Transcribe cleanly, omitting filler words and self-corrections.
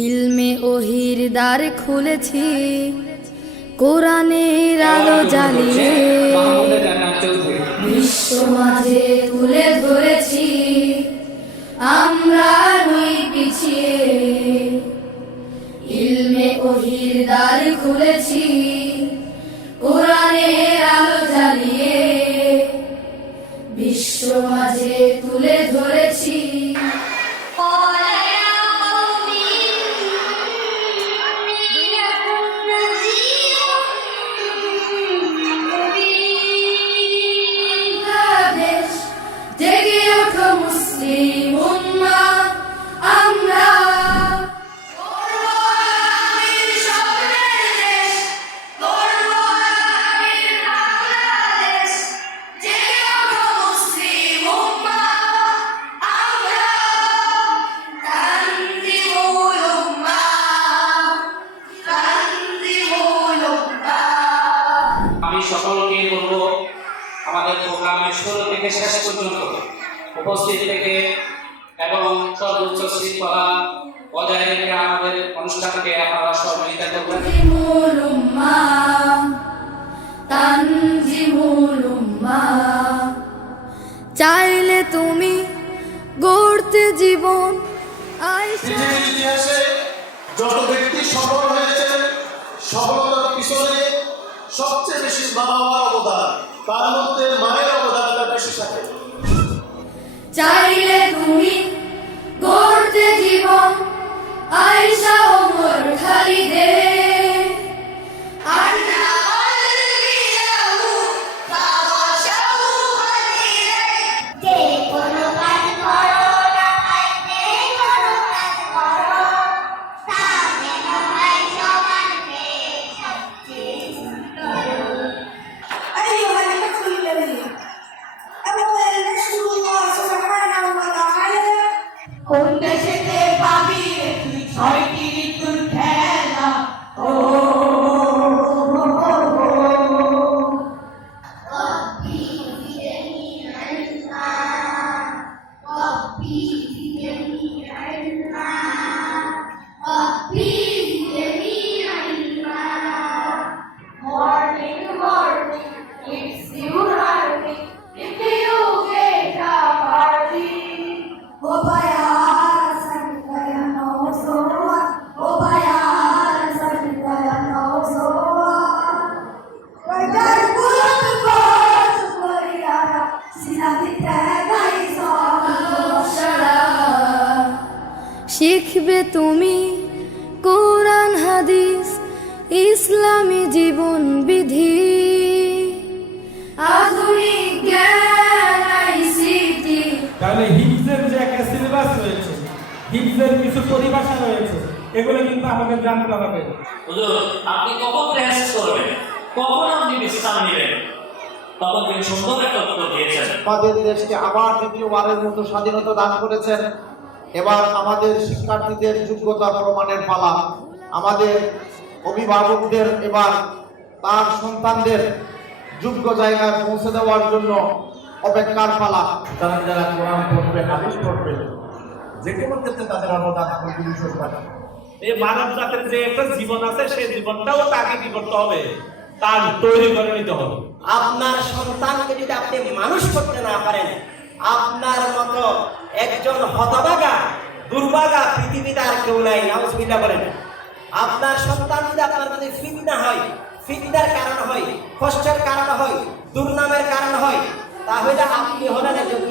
ইলমে ওহির দ্বার খুলেছি, কোরআনের আলো জ্বালিয়ে বিশ্ব মাঝে তুলে ধরেছি, আমরা নই পিছিয়ে। ইলমে ওহির দ্বার খুলেছি, কোরআনের আলো জ্বালিয়ে বিশ্ব মাঝে তুলে ধরেছি। জেগে ওঠো মুসলিম উম্মাহ, আমরা গর্ব আমির স্বপ্নের দেশ, গর্ব আমির বাংলাদেশ। জেগে ওঠো মুসলিম উম্মাহ, আমরা তানজিমুল উম্মাহ, তানজিমুল উম্মাহ। আমি সকলকে বলবো, আমাদের প্রোগ্রামের শুরু থেকে শেষ পর্যন্ত উপস্থিত থেকে এবং সর্বোচ্চ শৃঙ্খলা বজায় রেখে আমাদের অনুষ্ঠানকে আপনারা সহযোগিতা করবেন। তানজিমুল উম্মাহ, তানজিমুল উম্মাহ। চাইলে তুমি গড়তে জীবন পৃথিবীর ইতিহাসে যত ব্যক্তি সফল হয়েছে, সফলতার পিছনে সবচেয়ে বেশি বাবা মার অবদান, তার মধ্যে মায়ের অবদানটা বেশি থাকে। চাইলে তুমি গড়তে জীবন আয়েশা ওমর খালিদের। কোন দেশেতে পাবি তুই ছয়টি ঋতুর খেলা, ও morning, morning, it's you early, if you get a party. Oh, bayar, sanjaya no soa. Oh, bayar, sanjaya no soa. Bayar bulat bulat koryara, sinadite gai soa. শিখবে তুমি কোরআন হাদিস, ইসলামী জীবন বিধি, আধুনিক জ্ঞান আইসিটি। তাহলে হিফজের যে একটা সিলেবাস রয়েছে, হিফজের কিছু পরিভাষা রয়েছে, এগুলো কিন্তু আমাদের জানতে হবে। হুজুর, আপনি কখন রেহাজ করবেন, কখন আপনি বিশ্রাম নেবেন? তখন তিনি সুন্দর একটা উত্তর দিয়েছেন। আমাদের দেশকে আবার দ্বিতীয়বারের মতো স্বাধীনতা দান করেছেন। এবার আমাদের শিক্ষার্থীদের যোগ্যতা প্রমাণের পালা। আমাদের অভিভাবকদের এবার তার সন্তানদের যোগ্য জায়গায় পৌঁছে দেওয়ার জন্য অপেক্ষার পালা। তারা যারা কোরআন পড়বে, হাদিস পড়বে, যে কোনো ক্ষেত্রে তাদের অবদান কন্ট্রিবিউশন করে। এই মানব জাতির যে একটা জীবন আছে, সেই জীবনটাও তাকে কি করতে হবে, তার তৈরি করে নিতে হবে। আপনার সন্তানকে যদি আপনি মানুষ করতে না পারেন, আপনার মতো একজন হতভাগা দুর্ভাগা পৃথিবীতে আর কেউ নাই। নাউজুবিল্লাহ বলেন। আপনার সন্তান যদি আপনার প্রতি ফিতনা হয়, ফিতনার কারণ হয়, কষ্টের কারণ হয়, দুর্নামের কারণ হয়, তাহলে আপনি হলেন একজন